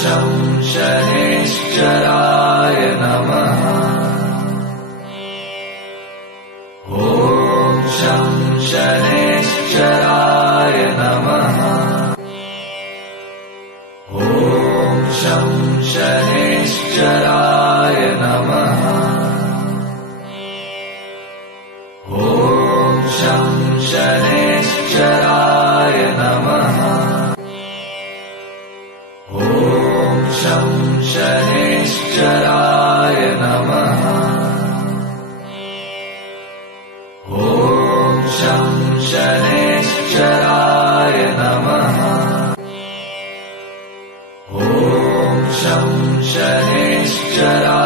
शं शनैश्चराय नमः। ॐ शं शनैश्चराय नमः। ॐ शं शनैश्चराय नमः। ॐ शं शनैश्चराय नमः। ॐ शं शनैश्चराय नमः। ॐ शं शनैश्चराय नमः। ॐ शं शनैश्चराय